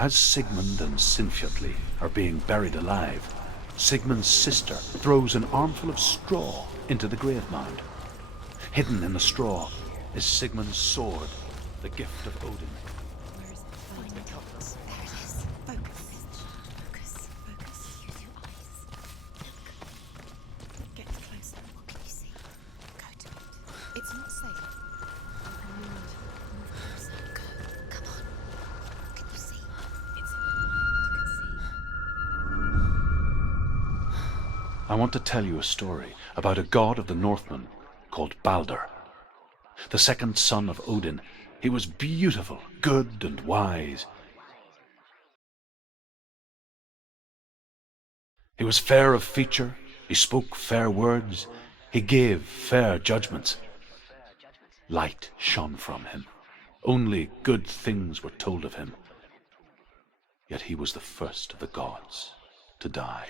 As Sigmund and Sinfjotli are being buried alive, Sigmund's sister throws an armful of straw into the grave mound. Hidden in the straw is Sigmund's sword, the gift of Odin. Where is it? Find the compass. There it is. Focus. Focus. Focus. Use your eyes. Look. Get closer. What can you see? Go to it. It's not safe. Move closer. Go. Come on. What can you see? It's in the mind. You can see. I want to tell you a story about a god of the Northmen called Balder. The second son of Odin, he was beautiful, good and wise. He was fair of feature, he spoke fair words, he gave fair judgments. Light shone from him. Only good things were told of him. Yet he was the first of the gods to die.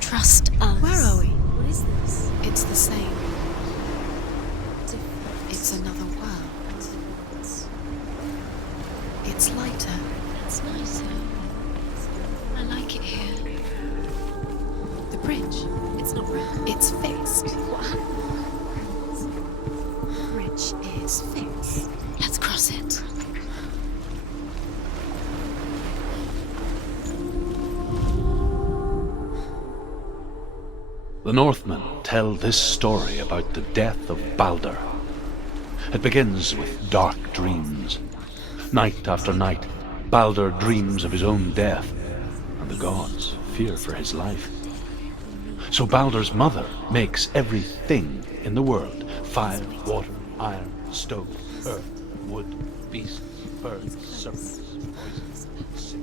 Trust us. Where are we? What is this? It's the same. It's another world. It's lighter. It's nicer. I like it here. The bridge. It's not round. It's fixed. What happens? The bridge is fixed. Let's cross it. The Northmen tell this story about the death of Balder. It begins with dark dreams. Night after night, Balder dreams of his own death, and the gods fear for his life. So Balder's mother makes everything in the world: fire, water, iron, stone, earth, wood, beasts, birds, serpents, poisons, sickness.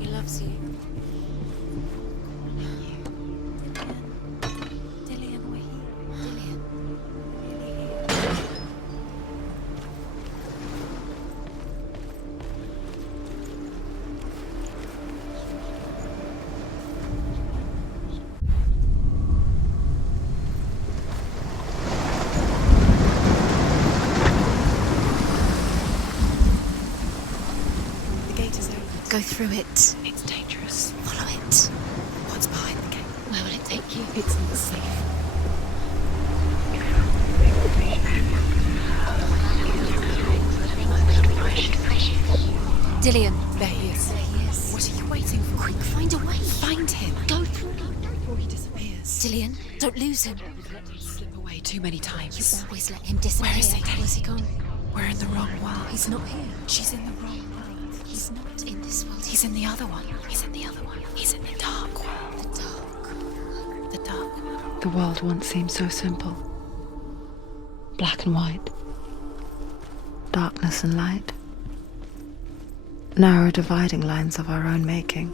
He loves you. Dillian, we're here. Dillian. Really here. The gate is open. Go through it. It's dangerous. Follow it. What's behind the gate? Where will it take you? It's not safe. Dillian. There he is. There he is. What are you waiting for? Quick, find a way. Find him. Go through. Before he disappears. Dillian, don't lose him. We've let him slip away too many times. Always let him disappear. Where is he? Where's he gone? We're in the wrong world. He's not here. She's in the wrong world. He's not in this world. He's in the other one. He's in the other one. He's in the dark world. the dark. The dark world. The world once seemed so simple. Black and white. Darkness and light. Narrow dividing lines of our own making.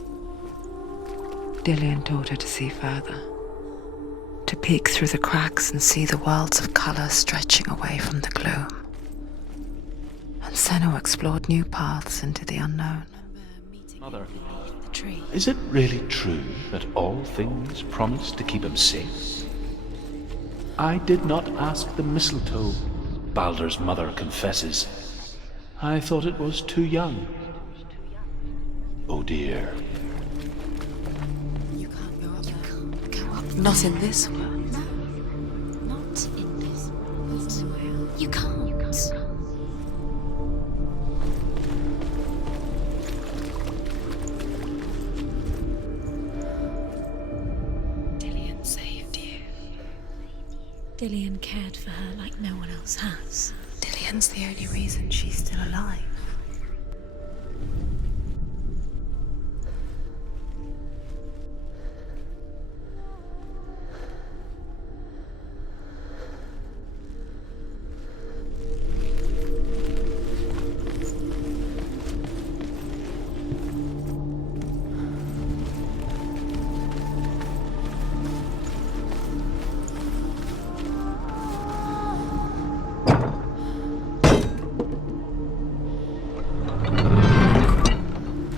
Dillian taught her to see further. To peek through the cracks and see the worlds of colour stretching away from the gloom. And Senua explored new paths into the unknown. Mother, The tree. is it really true that all things promise to keep him safe? I did not ask the mistletoe, Balder's mother confesses. I thought it was too young. Oh dear. You can't go up there. Go up. Not in this world. No. Dillian cared for her like no one else has. Dillian's the only reason she's still alive.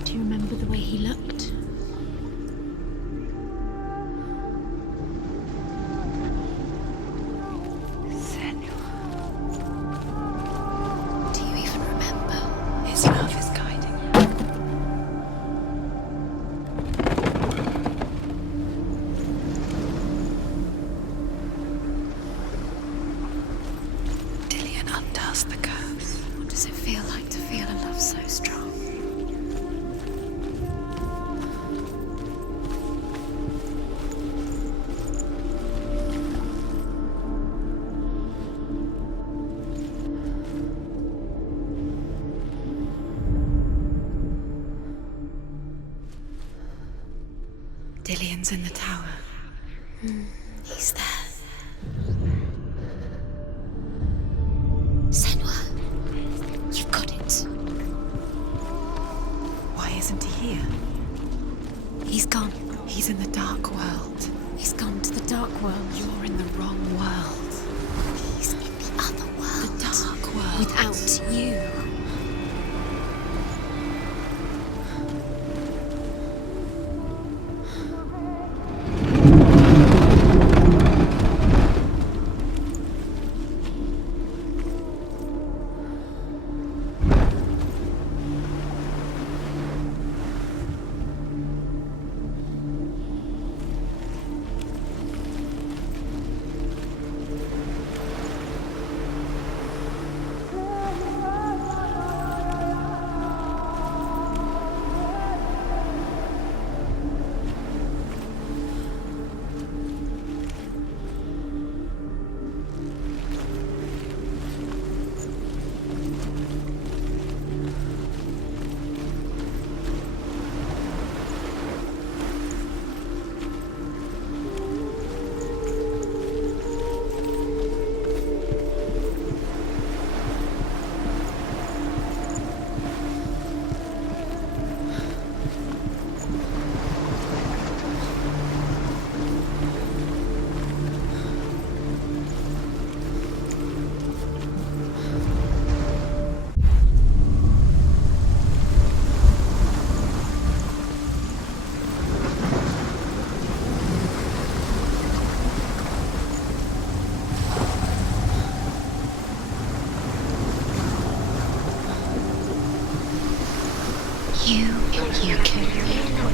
Do you remember the way he looked? Do you even remember? His love is guiding her. Dillian undoes the curse. What does it feel like to feel a love so strong? Dillian's in the tower. He's there. Senua, you've got it. Why isn't he here? He's gone. He's in the dark world. He's gone to the dark world. You're in the wrong world. He's in the other world. The dark world. Without you.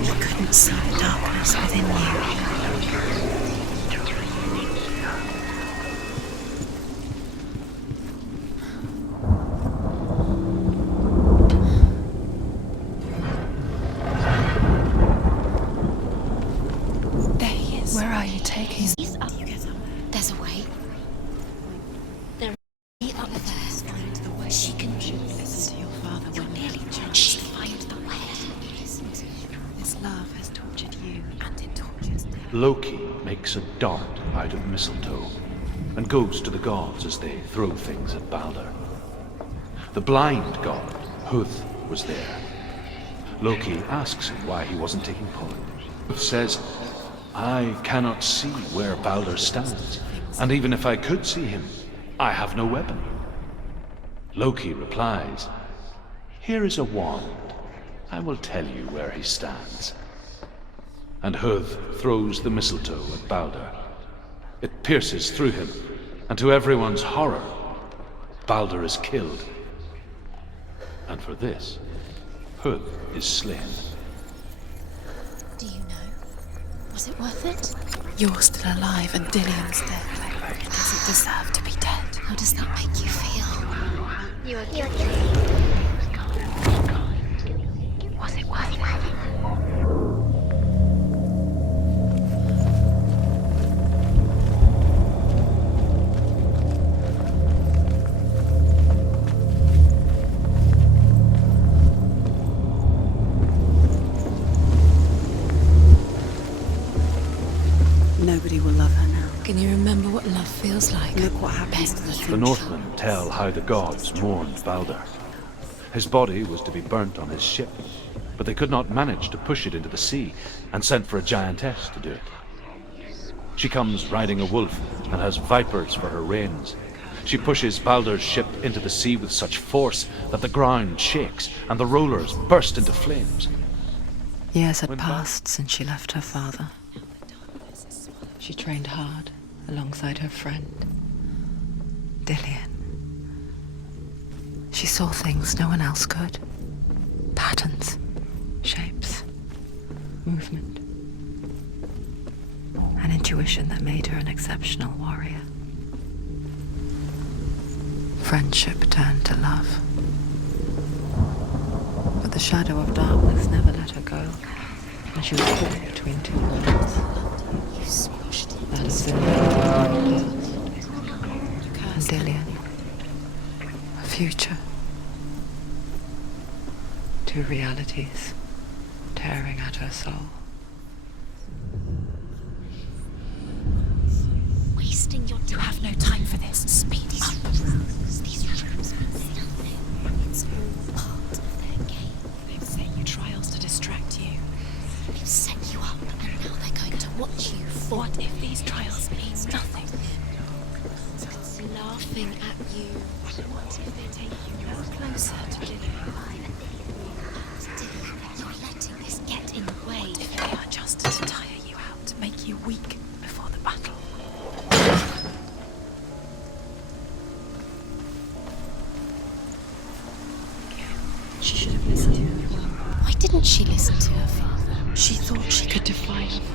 You couldn't see the darkness within you. There he is. Where are you taking him? He's up. There's a way. There is up there. Find the way. She can Listen to your father when nearly nearly she find the way. This love has tortured you, and it tortures me. Loki makes a dart out of mistletoe and goes to the gods as they throw things at Balder. The blind god, Huth, was there. Loki asks him why he wasn't taking part. Huth says, I cannot see where Balder stands, and even if I could see him, I have no weapon. Loki replies, here is a wand. I will tell you where he stands. And Huth throws the mistletoe at Balder. It pierces through him, and to everyone's horror, Balder is killed. And for this, Huth is slain. Do you know? Was it worth it? You're still alive, and Dillian's dead. He doesn't deserve to be dead. How does that make you feel? Was it worth it? Nobody will love her now. Can you remember what love feels like? Look what happened Best to the you The future. Northmen tell how the gods mourned Balder. His body was to be burnt on his ship, but they could not manage to push it into the sea, and sent for a giantess to do it. She comes riding a wolf and has vipers for her reins. She pushes Balder's ship into the sea with such force that the ground shakes and the rollers burst into flames. Years had passed since she left her father. She trained hard alongside her friend, Dillian. She saw things no one else could. Patterns, shapes, movement. An intuition that made her an exceptional warrior. Friendship turned to love. But the shadow of darkness never let her go, and she was caught between two worlds. That of Senua and Dillian. A future. Two realities tearing at her soul. Wasting your time. You have no time for this. Speed up. These rooms mean nothing. It's all part of their game. They've set you trials to distract you. They've set you up, and now they're going to watch you fall. What if these trials mean nothing? It's laughing at you. What if they take you no closer to Dillian? You're letting this get in the way. What if they are just to tire you out, to make you weak before the battle? She should have listened to her father. Why didn't she listen to her father? She thought she could defy her father.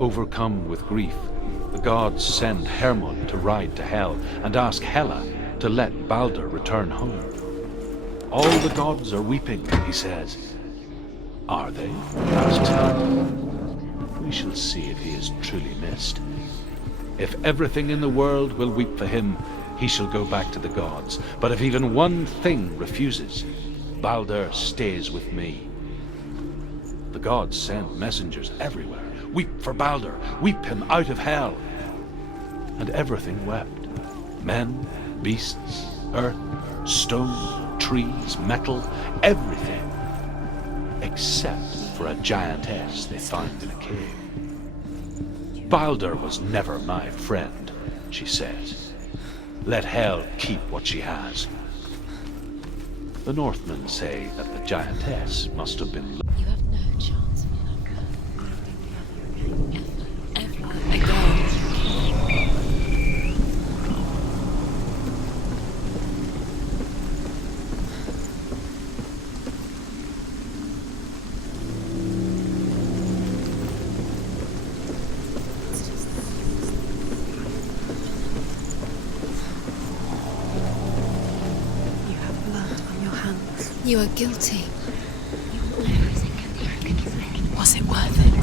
Overcome with grief, the gods send Hermod to ride to Hell and ask Hela to let Balder return home. All the gods are weeping, he says. Are they? Asks Hela. We shall see if he is truly missed. If everything in the world will weep for him, he shall go back to the gods. But if even one thing refuses, Balder stays with me. The gods send messengers everywhere. Weep for Balder, weep him out of Hell. And everything wept. Men, beasts, earth, stone, trees, metal, everything. Except for a giantess they found in a cave. Balder was never my friend, she says. Let Hell keep what she has. The Northmen say that the giantess must have been... You have no chance of Ever again. You have blood on your hands. You are guilty. Was it worth it?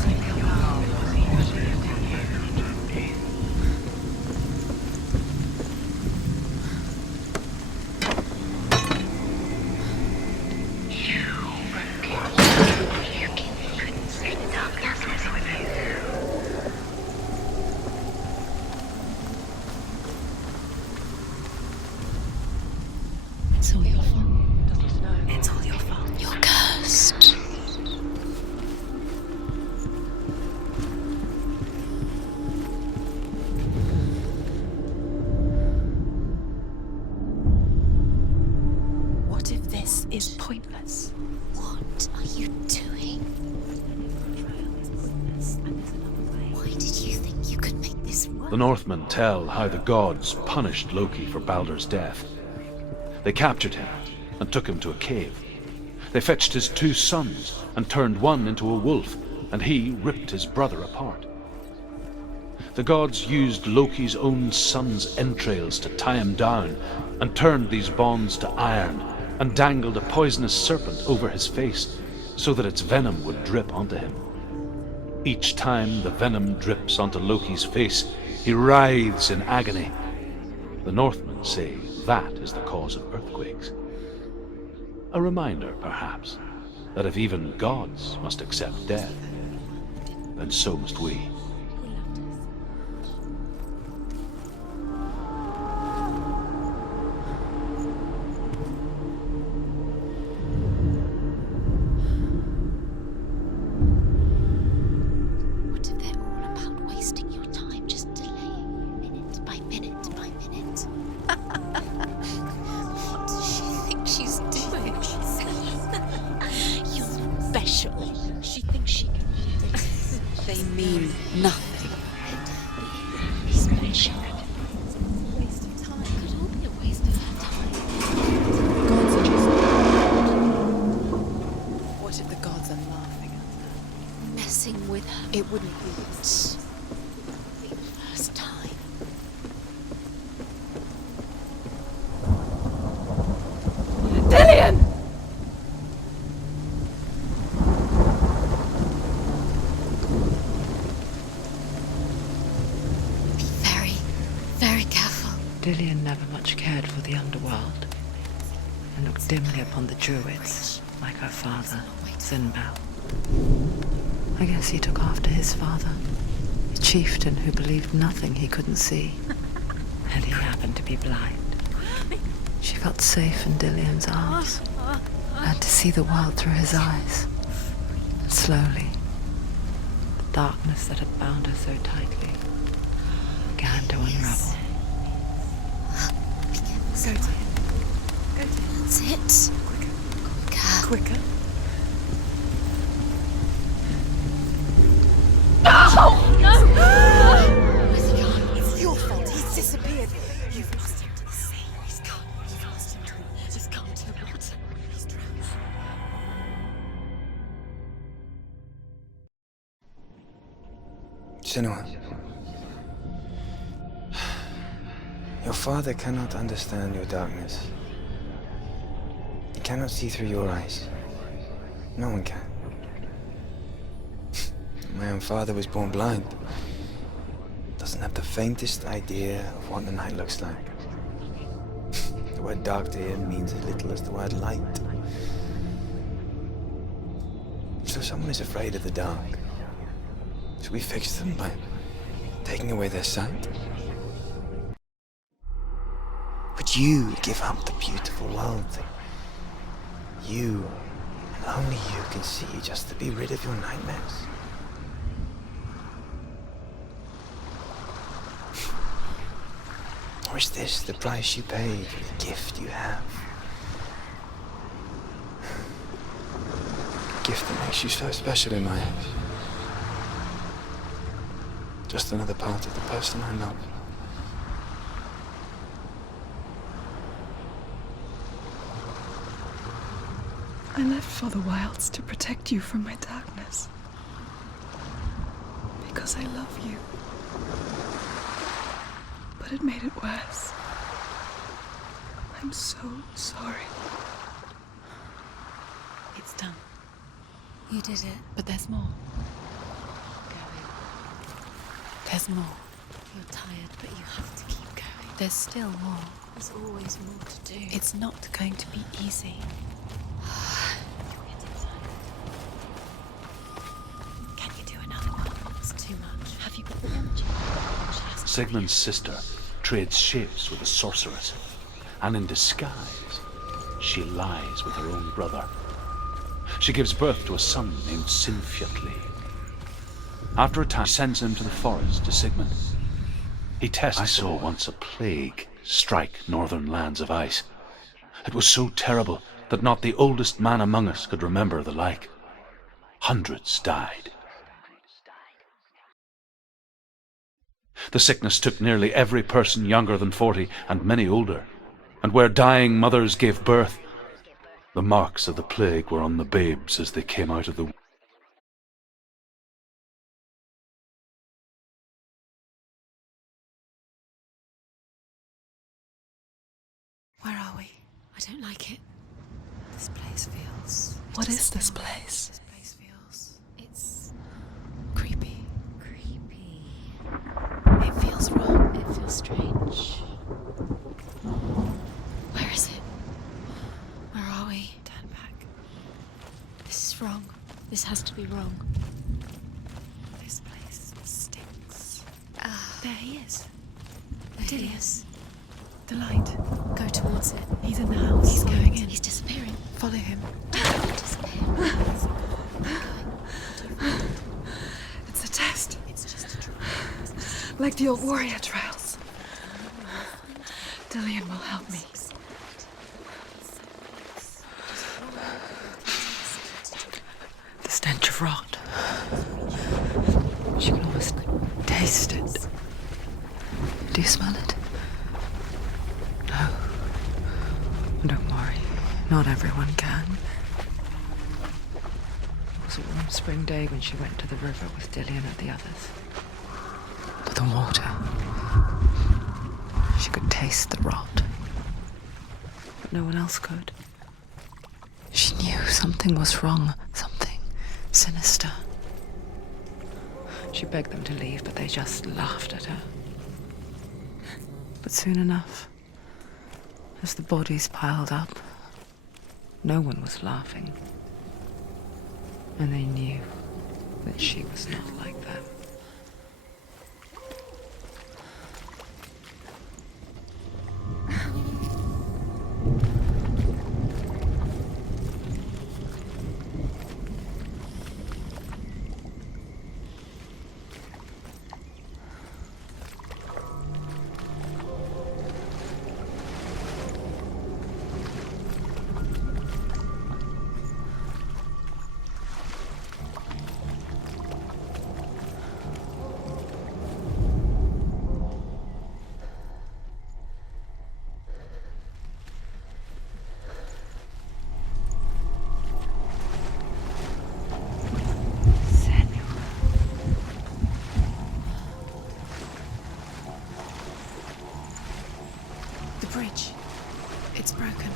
It's all your fault. It's all your fault. You're cursed. What if this is pointless? What are you doing? Why did you think you could make this work? The Northmen tell how the gods punished Loki for Balder's death. They captured him and took him to a cave. They fetched his two sons and turned one into a wolf, and he ripped his brother apart. The gods used Loki's own son's entrails to tie him down, and turned these bonds to iron, and dangled a poisonous serpent over his face. so that its venom would drip onto him. Each time the venom drips onto Loki's face, he writhes in agony. The Northmen say that is the cause of earthquakes. A reminder, perhaps, that if even gods must accept death, then so must we. What if they're all about wasting your time, just delaying minute by minute by minute? What does she think she's doing? You're special. She thinks she can do this. They mean nothing. Special. Waste of time. Could all be a waste of her time. Gods are just... What if the gods are laughing at her? Messing with her. It wouldn't be... Be the first time. Dillion! Be very, very careful. Dillion never much cared for the underworld and looked dimly upon the druids, like her father, Sinbad. I guess he took after his father, a chieftain who believed nothing he couldn't see. And he happened to be blind. She felt safe in Dillion's arms, and to see the world through his eyes. And slowly, the darkness that had bound her so tightly began to unravel. Go to him. Go to him. That's it. Quicker. Quicker. Where's he gone? It's your fault. He's disappeared. You've lost him to the sea. He's gone. You've lost him to the... Just gone to the water. He's drowned. Senua, your father cannot understand your darkness. He cannot see through your eyes. No one can. My own father was born blind. Doesn't have the faintest idea of what the night looks like. The word dark to him means as little as the word light. So someone is afraid of the dark. So we fix them by taking away their sight. But you give up the beautiful world. You, and only you, can see just to be rid of your nightmares. Or is this the price you pay for the gift you have? A gift that makes you so special in my eyes. Just another part of the person I love. I left for the wilds to protect you from my darkness. Because I love you. But it made it worse. I'm so sorry. It's done. You did it. But there's more. There's more. You're tired, but you have to keep going. There's still more. There's always more to do. It's not going to be easy. You're getting tired. Can you do another one? It's too much. Have you got the energy? Sigmund's sister trades shapes with a sorceress, and in disguise, she lies with her own brother. She gives birth to a son named Sinfjotli. After a time, she sends him to the forest to Sigmund. He tests. I saw once a plague strike northern lands of ice. It was so terrible that not the oldest man among us could remember the like. Hundreds died. The sickness took nearly every person younger than 40 and many older, and where dying mothers gave birth, the marks of the plague were on the babes as they came out of the womb. Where are we? I don't like it. This place feels... What is this place? This place feels... It's... creepy. Creepy. It feels wrong. It feels strange. Where is it? Where are we? Turn back. This is wrong. This has to be wrong. This place stinks. There he is. There he is. The light. Go towards it. He's in the house. He's going in. He's disappearing. Follow him. Disappearing. It's a test. It's just a trial. Like the old warrior trials. Dillian will help me. The stench of rot. She can almost taste it. Do you smell it? No. Don't worry. Not everyone can. It was a warm spring day when she went to the river with Dillian and the others. To the water. She could taste the rot. But no one else could. She knew something was wrong. Something sinister. She begged them to leave, but they just laughed at her. But soon enough, as the bodies piled up, no one was laughing. And they knew that she was not like them. The bridge. It's broken.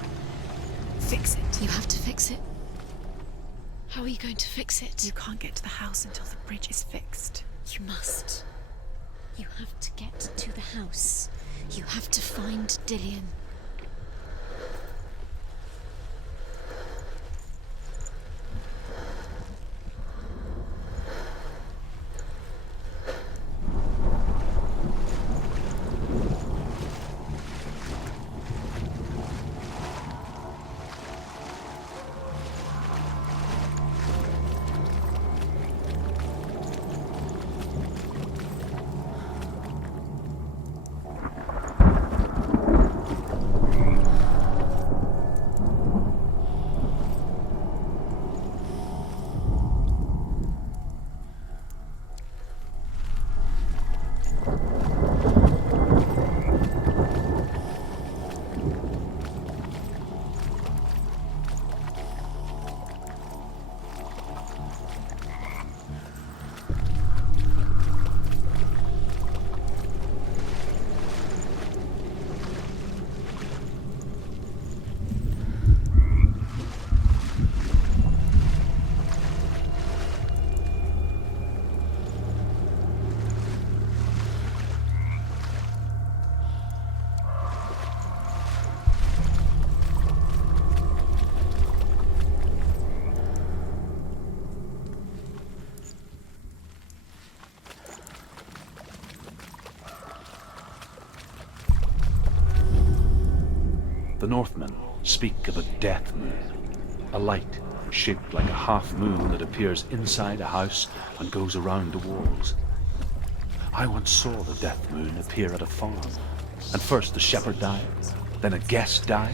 Fix it. You have to fix it. How are you going to fix it? You can't get to the house until the bridge is fixed. You must. You have to get to the house. You have to find Dillian. The Northmen speak of a death moon, a light shaped like a half moon that appears inside a house and goes around the walls. I once saw the death moon appear at a farm, and first the shepherd died, then a guest died,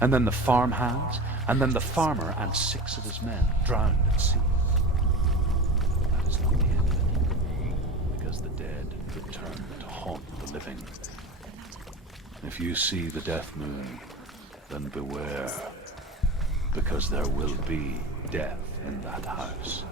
and then the farm hands, and then the farmer and 6 of his men drowned at sea. That is not the end of it, because the dead return to haunt the living. If you see the death moon, then beware, because there will be death in that house.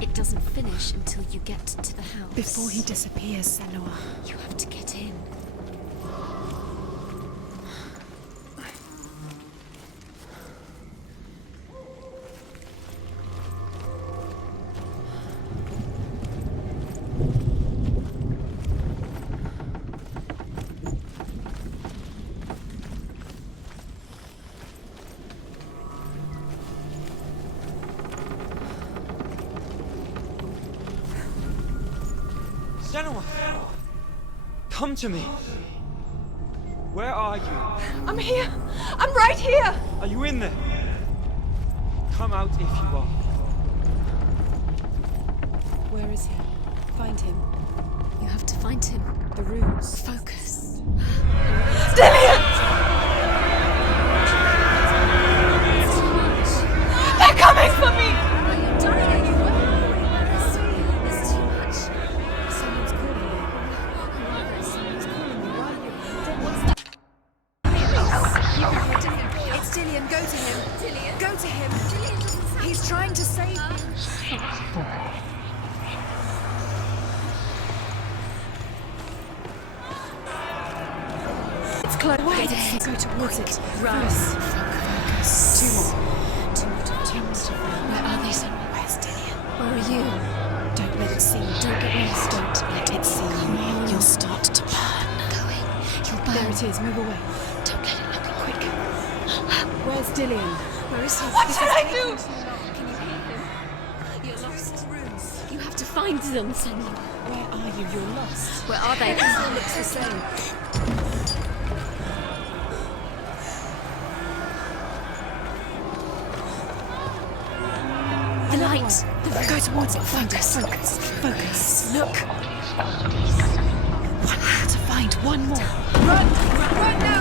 It doesn't finish until you get to the house. Before he disappears, Senua. You have to get in. Senua! Come to me! Where are you? I'm here! I'm right here! Are you in there? Come out if you are. Where is he? Find him. You have to find him. The runes. Focus. Dillian! They're coming for me! Are you dying? It's too much. Someone's calling you. Someone's calling you. Why are you? It's Dillian. Go to him. Dillian? Go to him. Dillian doesn't sound He's trying to save you. It's close. Wait. Go towards it. Run. Focus. Two more. Two more. Where are they, Senua? Where's Dillian? Where are you? Don't let it see you. Don't get lost. Don't let it see you. You'll start to burn. Going. You'll burn. There it is. Move away. Don't let it look quick. Where's Dillian? Where is he? What should I do? Can you hear him? You're lost. You have to find them, Senua. Where are you? You're lost. Where are they? It still looks the same. The light. Go towards it. Focus. Focus. Focus. Look. One more to find. One more. Run now!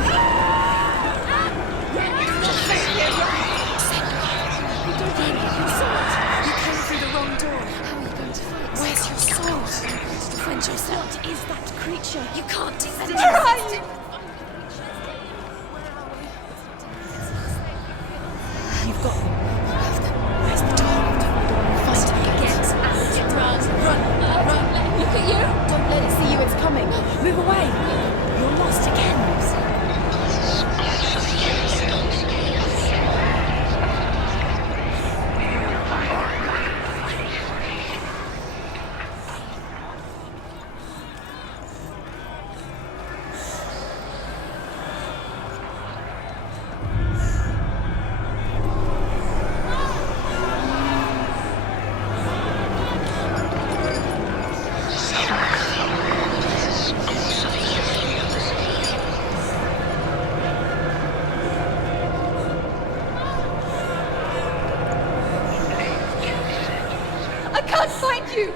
You came through the wrong door. How are you going to fight? Where's your sword? Defend yourself. What is that creature? You can't defend Where are yourself. you? You've got them. You have them. Where's the door? Find it. Get out. Run. Look at you. Don't let it see you. It's coming. Move away. You're lost again. I can't find you!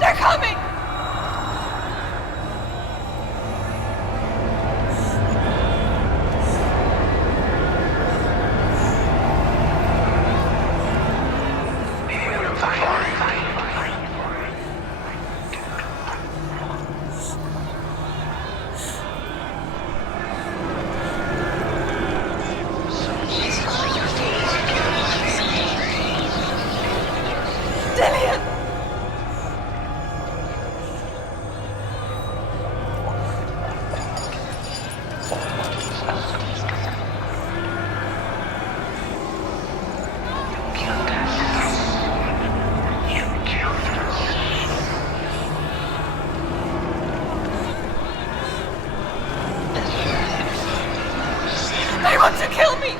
They're coming! Dillian! They want to kill me!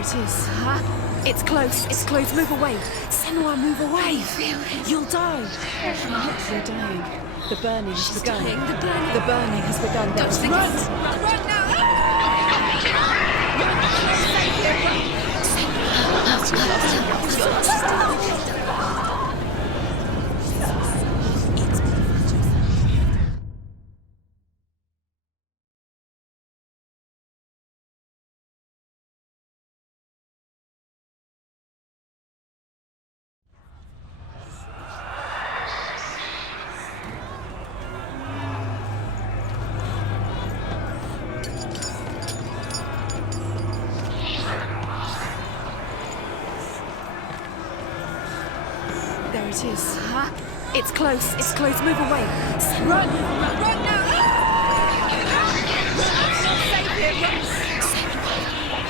There it is. Huh? It's close. It's close. Move away. Senua, move away. You'll die. You're dying. The burning has begun. The burning has begun. Go to the gate. Run now. There it is. Huh? It's close. It's close. Move away. Run now.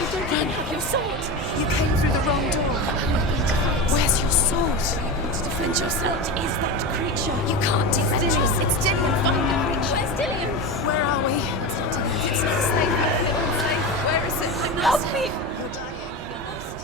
You don't have your sword. You came through the wrong door. Where's your sword? You want to defend yourself. What is that creature? You can't defend yourself. It's Dillian. Find the creature. Where's Dillian? Where are we? It's not safe. It's not safe. Where is it? Help me! You're dying. You're lost.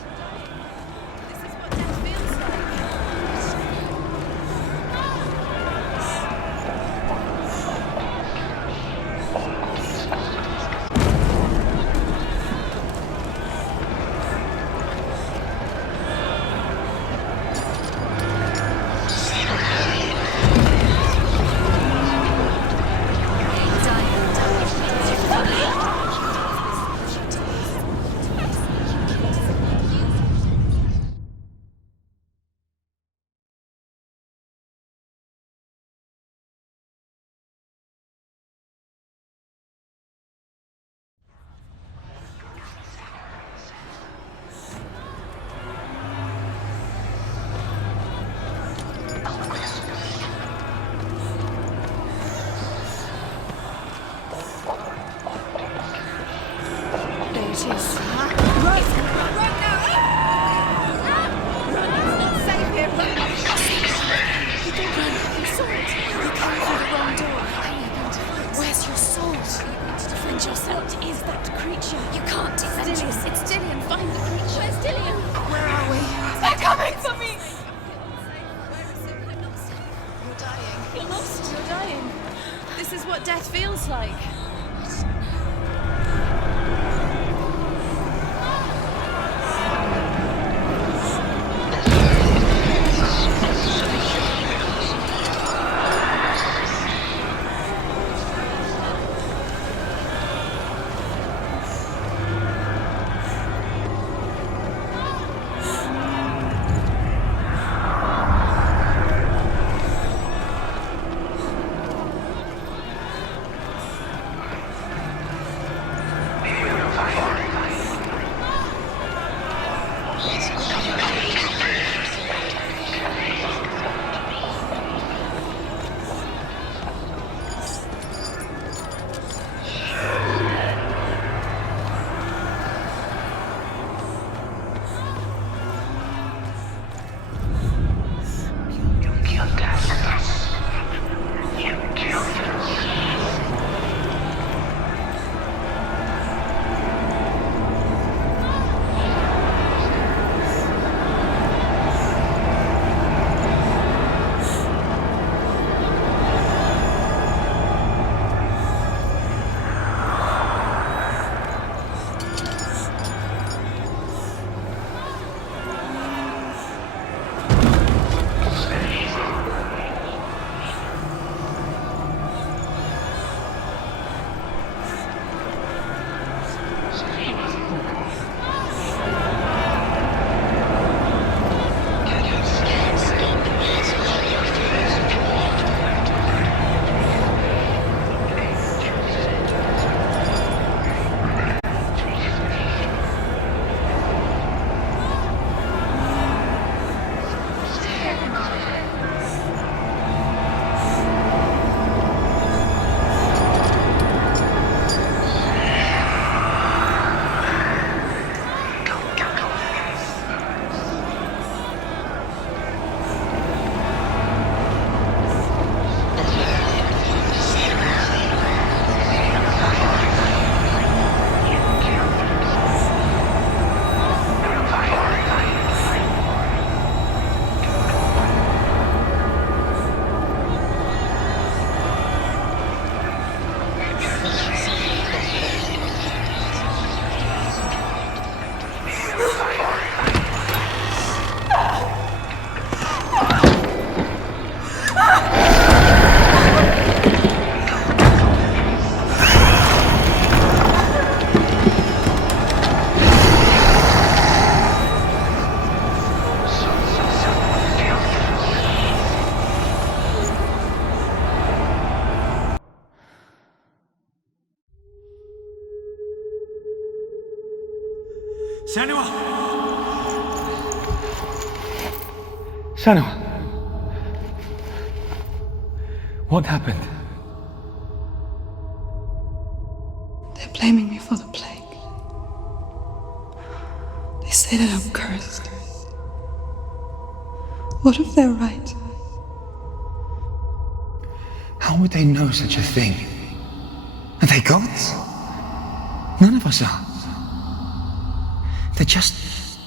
This is what death feels like. Death feels like. Senua! Senua! What happened? They're blaming me for the plague. They say that I'm cursed. What if they're right? How would they know such a thing? Are they gods? None of us are. They're just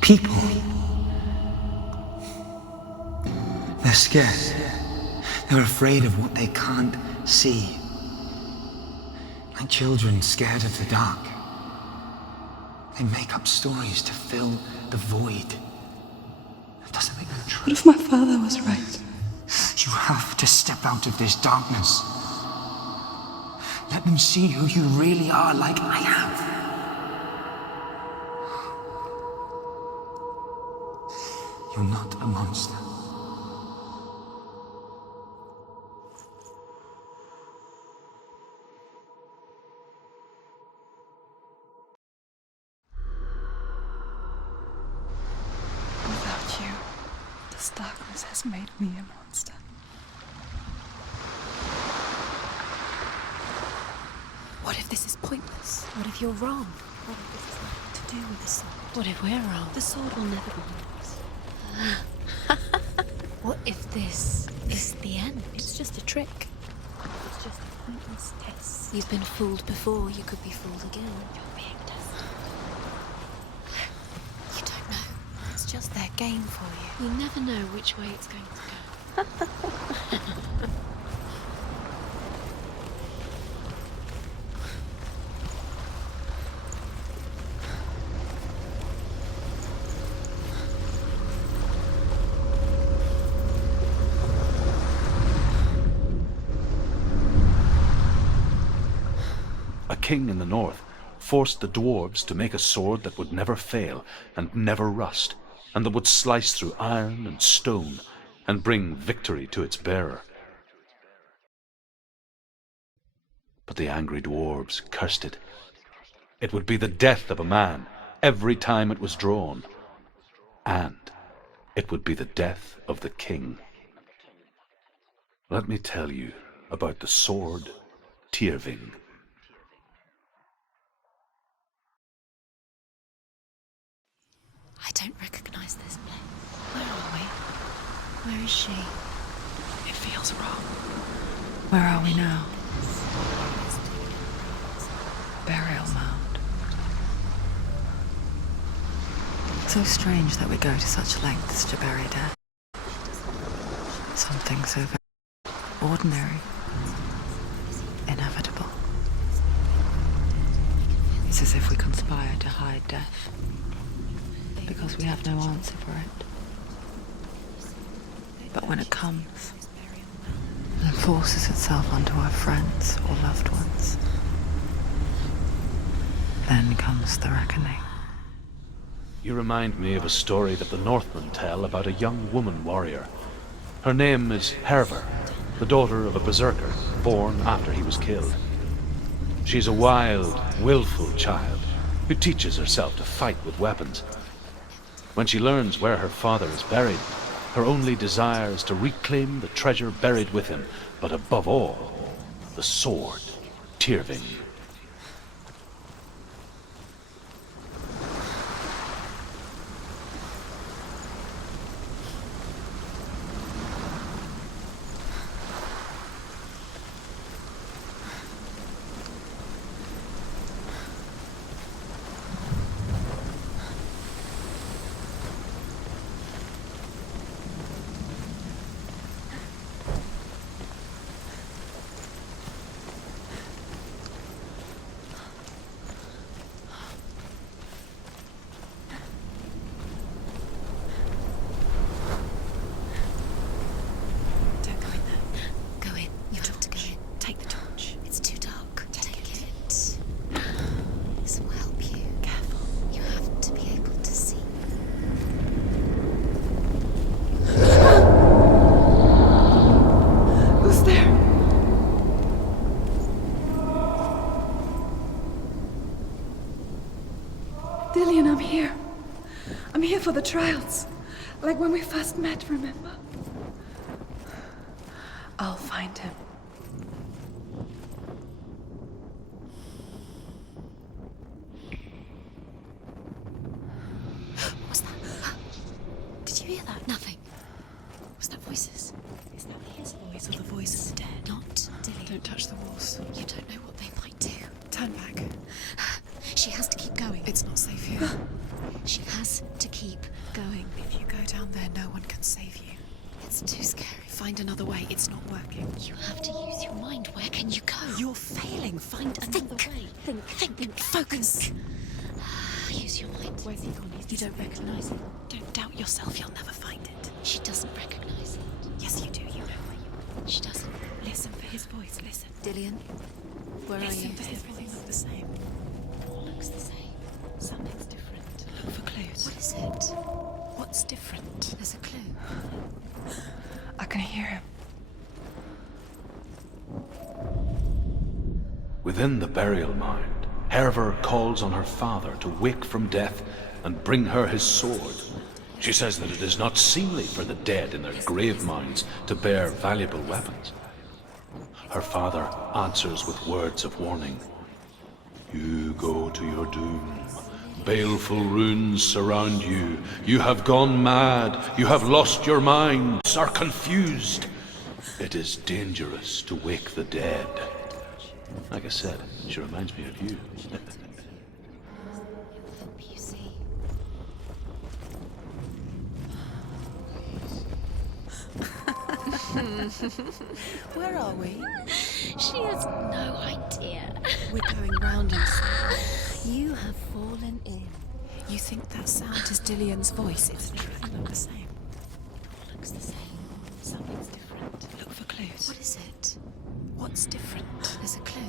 people. They're scared. They're afraid of what they can't see. Like children scared of the dark. They make up stories to fill the void. That doesn't make them true. What if my father was right? You have to step out of this darkness. Let them see who you really are, like I have. You're not a monster. Without you, this darkness has made me a monster. What if this is pointless? What if you're wrong? What if this is nothing to do with the sword? What if we're wrong? The sword will never be yours. What if this is the end? It's just a trick. It's just a pointless test. You've been fooled before, you could be fooled again. You're being tested. You don't know. It's just their game for you. You never know which way it's going to go. A king in the north forced the dwarves to make a sword that would never fail and never rust, and that would slice through iron and stone and bring victory to its bearer. But the angry dwarves cursed it. It would be the death of a man every time it was drawn, and it would be the death of the king. Let me tell you about the sword Tyrving. I don't recognize this place. Where are we? Where is she? It feels wrong. Where are we now? Burial mound. So strange that we go to such lengths to bury death. Something so very ordinary, inevitable. It's as if we conspire to hide death, because we have no answer for it. But when it comes and forces itself onto our friends or loved ones, then comes the reckoning. You remind me of a story that the Northmen tell about a young woman warrior. Her name is Herver, the daughter of a berserker born after he was killed. She's a wild, willful child who teaches herself to fight with weapons. When she learns where her father is buried, her only desire is to reclaim the treasure buried with him, but above all, the sword, Tyrving. I'm here. I'm here for the trials. Like when we first met, remember? I'll find him. What's that? Did you hear that? Nothing. Was that voices? Is that his voice or the voice of the dead? Not Dilly. Don't touch the walls. You don't know what they might do. Turn back. She has to keep going. It's not safe here. She has to keep going. If you go down there, no one can save you. It's too scary. Find another way. It's not working. You have to use your mind. Where can you go? You're failing. Find another way. Think. Focus. Use your mind. Where's he gone? You don't recognize it. Don't doubt yourself. You'll never find it. She doesn't recognize it. Yes, you do. You know where you are. She doesn't. Listen for his voice. Listen. Dillian, where are Listen. you? Does everything look the same? All looks the same. Something's different. Look for clues. What is it? What's different? There's a clue. I can hear him. Within the burial mound, Herver calls on her father to wake from death and bring her his sword. She says that it is not seemly for the dead in their grave mounds to bear valuable weapons. Her father answers with words of warning. You go to your doom. Baleful runes surround you. You have gone mad. You have lost your minds, are confused. It is dangerous to wake the dead. Like I said, she reminds me of you. Hope you see. Where are we? She has no idea. We're going round in circles. You have fallen in. You think that sound is Dillian's voice? It's a trick. Look the same. All looks the same. Something's different. Look for clues. What is it? What's different? There's a clue.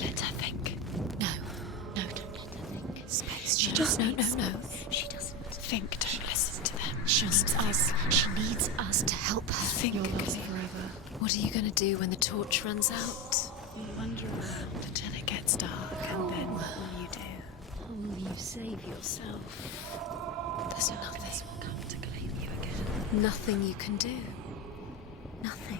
Let her think. No, don't let her think. Space. She No, doesn't. no. She doesn't. Think. Don't listen to them. She needs us. She needs us to help her. Think. You'll last forever. What are you going to do when the torch runs out? You'll wander around until it gets dark, and then what will you do? Oh, you save yourself. There's nothing. Come to claim you again. Nothing you can do. Nothing.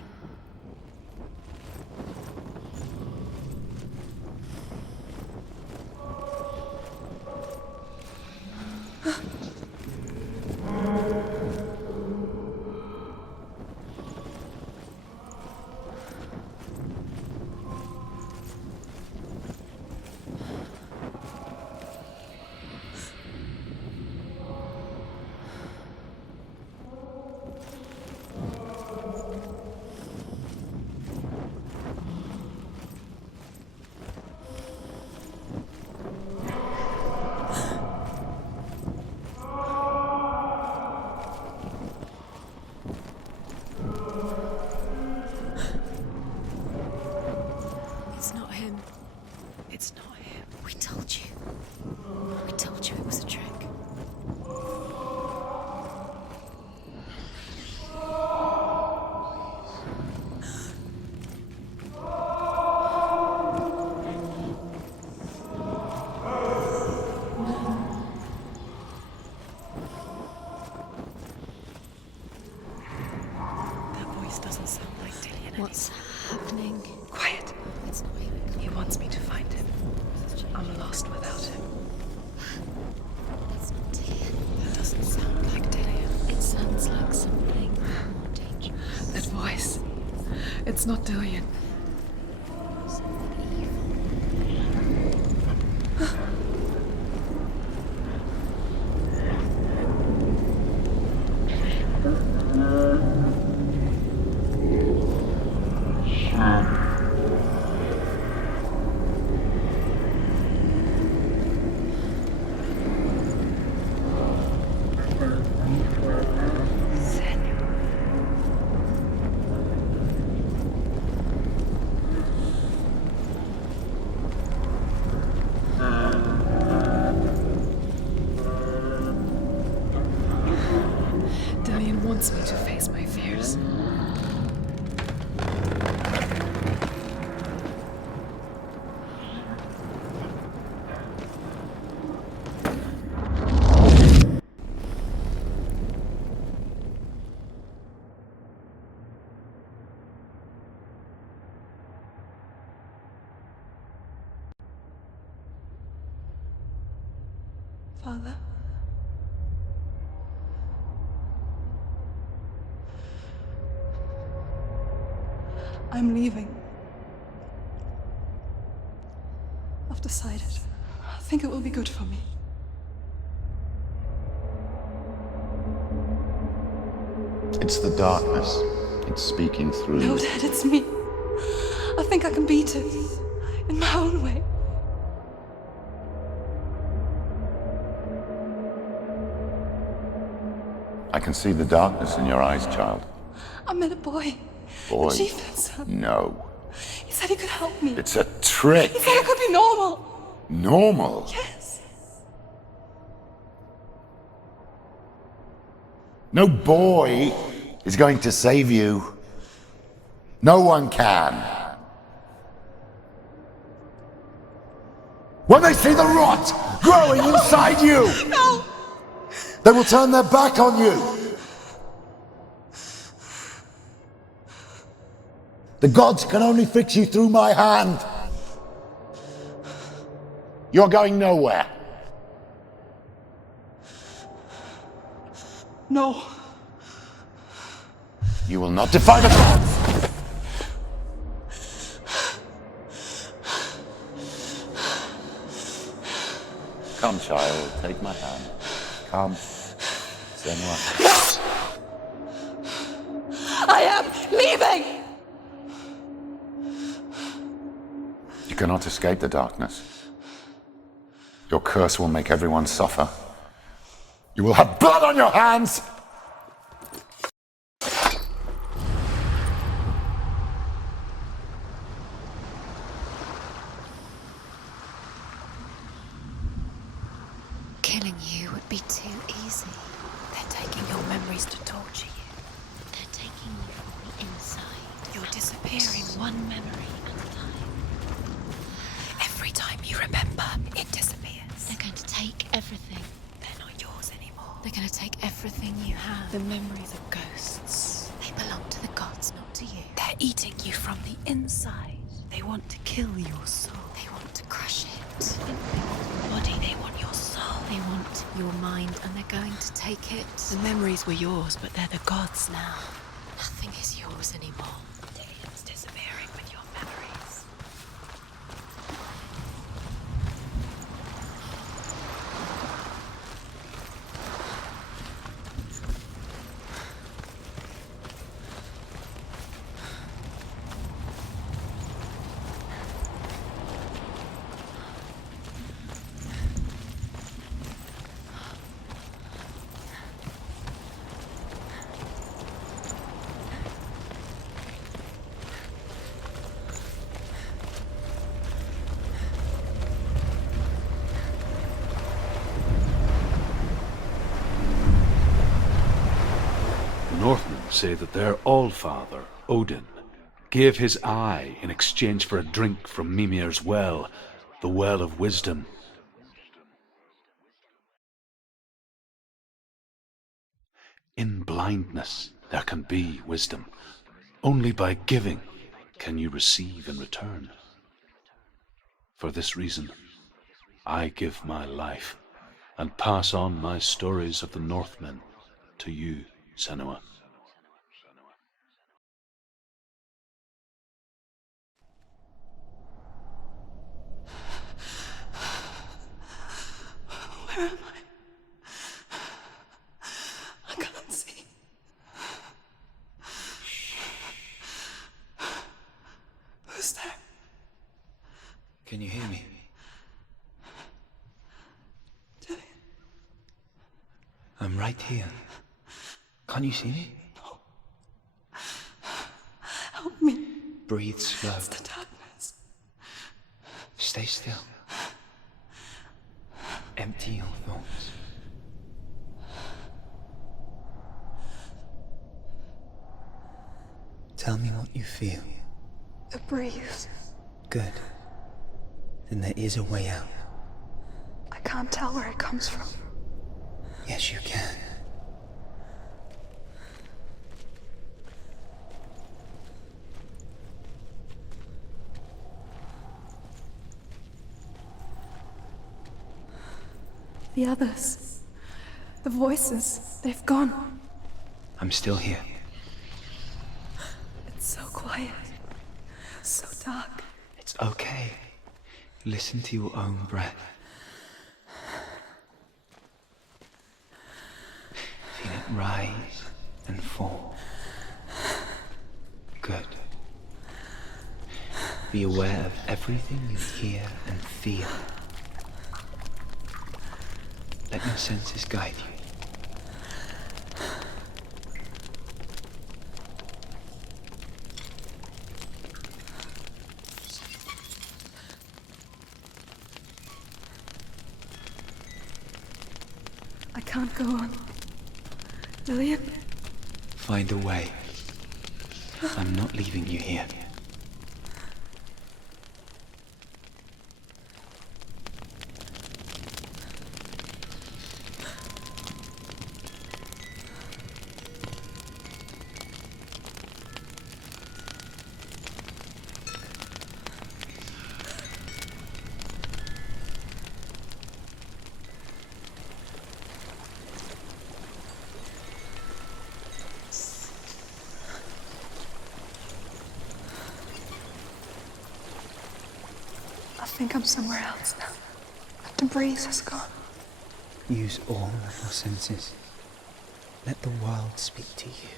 It's not him. It's not him. We told you. We told you it was a trick. That voice doesn't sound like Dillian. What's happening? Quiet. It's not him. He wants me to find him. I'm lost without him. It's not Dillian. That doesn't sound like Dillian. It sounds like something more dangerous. That voice. It's not Dillian. Something evil. Dillian wants me to face my fears. Father? I'm leaving. I've decided. I think it will be good for me. It's the darkness. It's speaking through No, you. Dad, it's me. I think I can beat it. In my own way. I can see the darkness in your eyes, child. I met a boy. Boy. The chieftain's son. No. He said he could help me. It's a trick. He said I could be normal. Normal. Yes. No boy is going to save you. No one can. When they see the rot growing inside you, No! they will turn their back on you. The gods can only fix you through my hand. You're going nowhere. No. You will not defy the gods. Come, child, take my hand. Come, Senua. I am leaving! You cannot escape the darkness. Your curse will make everyone suffer. You will have blood on your hands! Killing you would be too easy. They're taking your memories to torture you. They're taking you from the inside. You're disappearing one memory at a time. Every time you remember, it disappears. They're going to take everything. They're not yours anymore. They're going to take everything you have. The memories of ghosts. They belong to the gods, not to you. They're eating you from the inside. They want to kill your soul. They want to crush it. They want your body. They want your soul. They want your mind, and they're going to take it. The memories were yours, but they're the gods now. Nothing is yours anymore. It's disappearing with your memories. Northmen say that their Allfather, Odin, gave his eye in exchange for a drink from Mimir's well, the Well of Wisdom. In blindness there can be wisdom. Only by giving can you receive in return. For this reason, I give my life and pass on my stories of the Northmen to you, Senua. Where am I? I can't see. Who's there? Can you hear me? Dillian. I'm right here. Can't you see me? Help me. Breathe slow. It's the darkness. Stay still. Empty your thoughts. Tell me what you feel. A breeze. Good. Then there is a way out. I can't tell where it comes from. Yes, you can. The others. The voices. They've gone. I'm still here. It's so quiet. So dark. It's okay. Listen to your own breath. Feel it rise and fall. Good. Be aware of everything you hear and feel. Let your senses guide you. I can't go on. Lillian? Find a way. I'm not leaving you here. I think I'm somewhere else now. The breeze has gone. Use all of your senses. Let the world speak to you.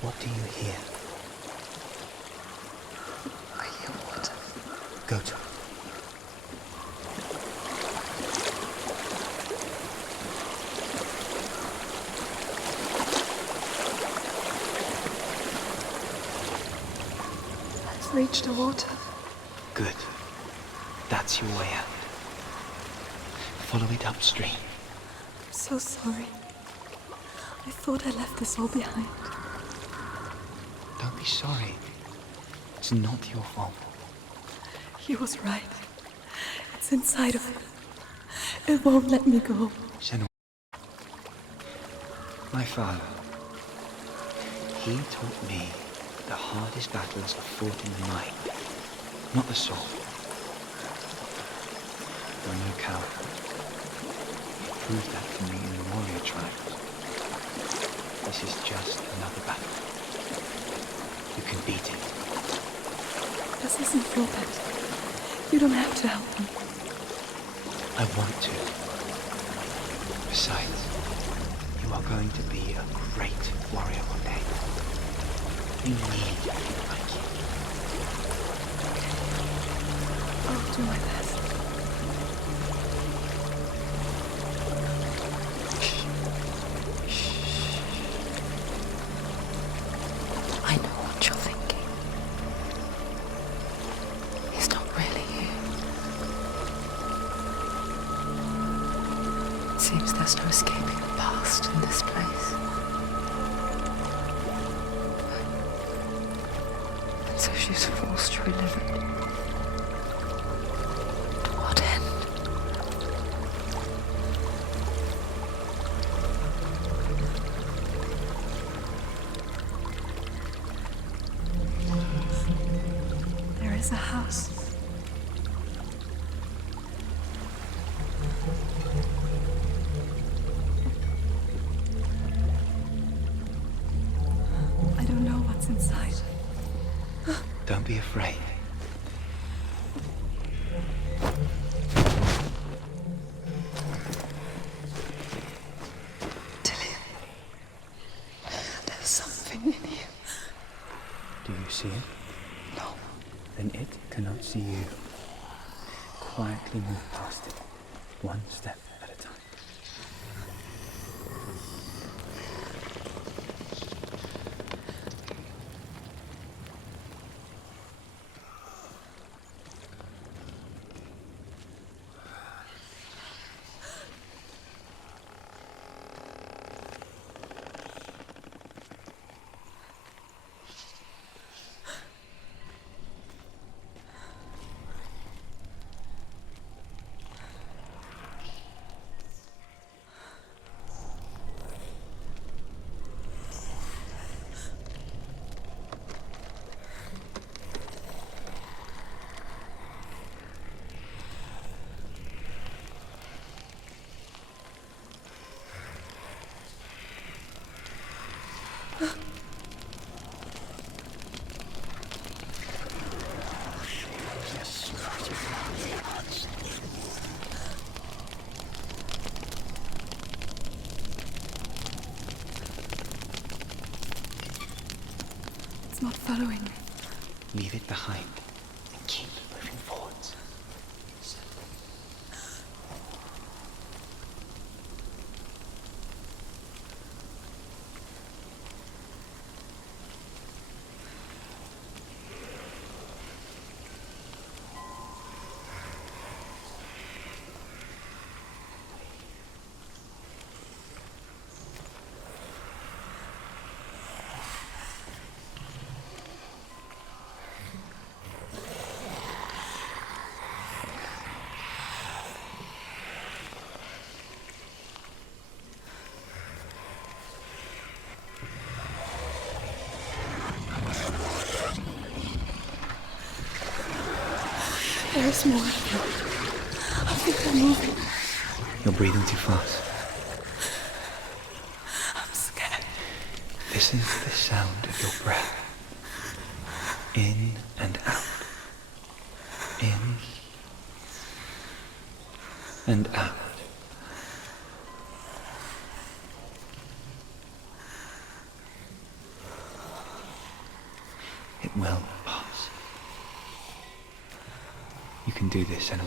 What do you hear? I hear water. Go to it. I've reached the water. Good. That's your way out. Follow it upstream. I'm so sorry. I thought I left this all behind. Don't be sorry. It's not your fault. He was right. It's inside of me. It won't let me go. Senua. My father. He taught me the hardest battles are fought in the mind, not the sword. You're no coward. You proved that to me in the warrior tribes. This is just another battle. You can beat it. This isn't your bet. You don't have to help me. I want to. Besides, you are going to be a great warrior one day. You need people like you. I'll do my best. I know what you're thinking. He's not really here. It seems there's no escaping the past in this place. And so she's forced to relive it. To what end? There is a house. I don't know what's inside. Don't be afraid. Dillian, there's something in you. Do you see it? No. Then it cannot see you. Quietly move past it, one step at a time. It's not following me. Leave it behind and keep moving forwards. There's more. I think I'm moving. You're breathing too fast. I'm scared. Listen to the sound of your breath. In and out. In and out. It will pass. You can do this, Senua.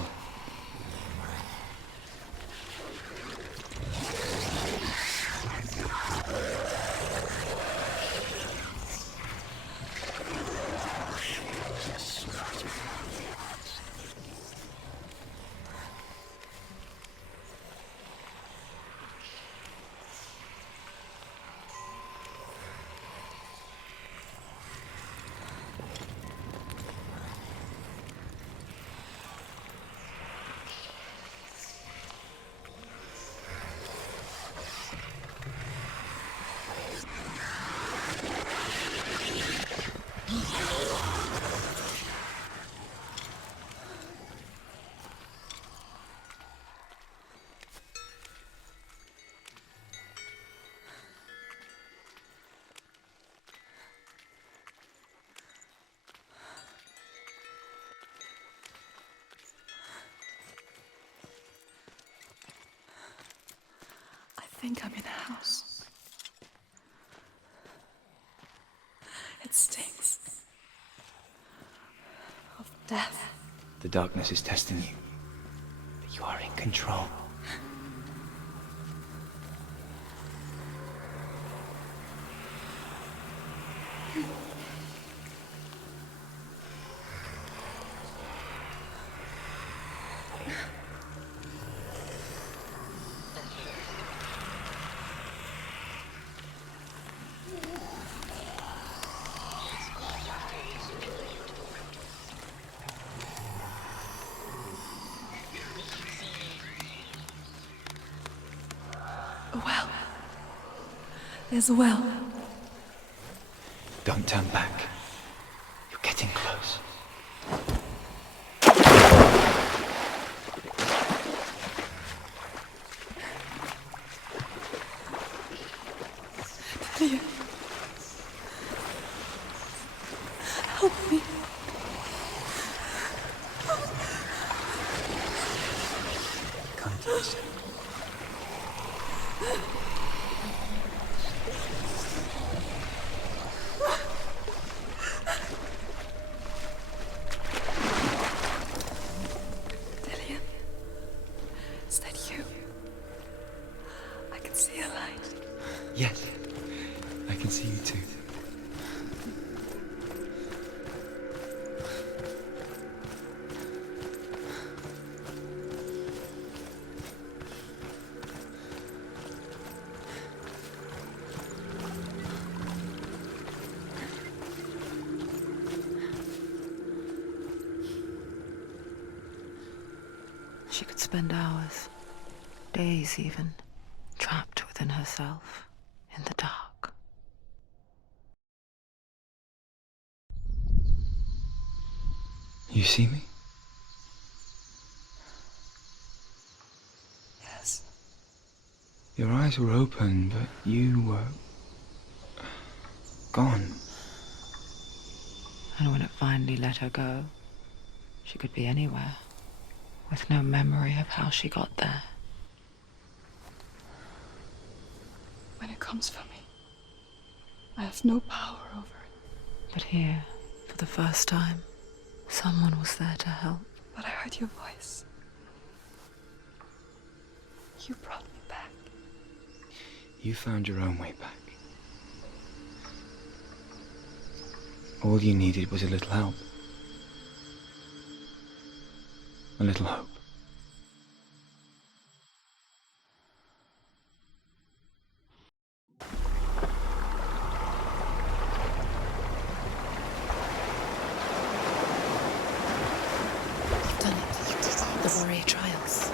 I think I'm in a house. It stinks of death. The darkness is testing you, but you are in control. A well. There's a well. Don't turn back. You're getting close. Delia. Help me. Can't listen. Delia. Is that you? I can see a light. Yes, I can see you too. She could spend hours, days even, trapped within herself, in the dark. You see me? Yes. Your eyes were open, but you were gone. And when it finally let her go, she could be anywhere, with no memory of how she got there. When it comes for me, I have no power over it. But here, for the first time, someone was there to help. But I heard your voice. You brought me back. You found your own way back. All you needed was a little help. A little hope. You've done it. You did it. The warrior trials.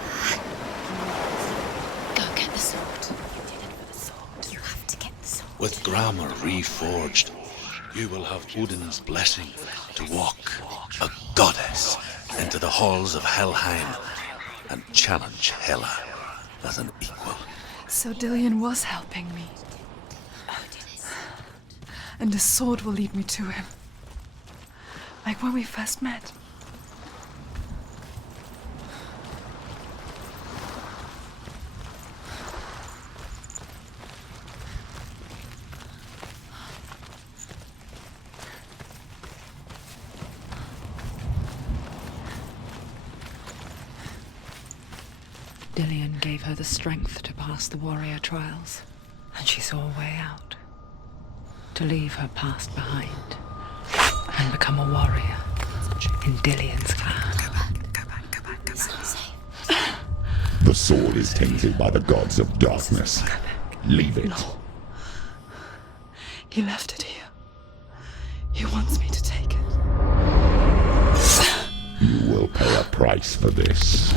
Go get the sword. You did it for the sword. You have to get the sword. With grammar reforged, you will have Odin's blessing to walk, a goddess, into the halls of Helheim and challenge Hela as an equal. So Dillion was helping me. And the sword will lead me to him. Like when we first met. Dillion gave her the strength to pass the warrior trials, and she saw a way out. To leave her past behind and become a warrior in Dillion's clan. Go back. It's not safe. The sword is tainted by the gods of darkness. Leave it. No. He left it here. He wants me to take it. You will pay a price for this.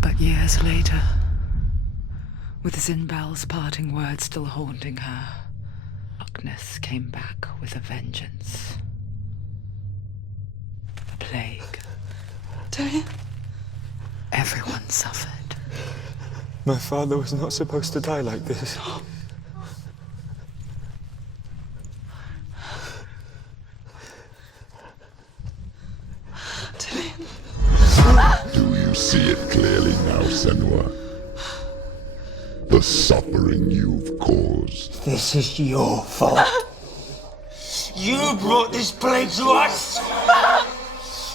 But years later, with Zinbal's parting words still haunting her, darkness came back with a vengeance. A plague. Dillion? Everyone suffered. My father was not supposed to die like this. Dillion? Do you see it clearly now, Senua? The suffering you've caused. This is your fault. You brought this plague to us!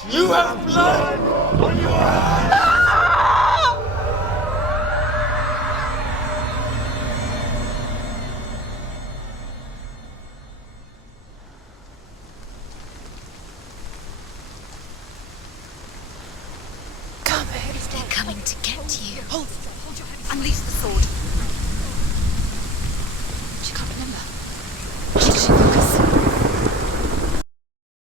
You have blood on your hands! They're coming to get you. Hold your hands. Unleash the sword.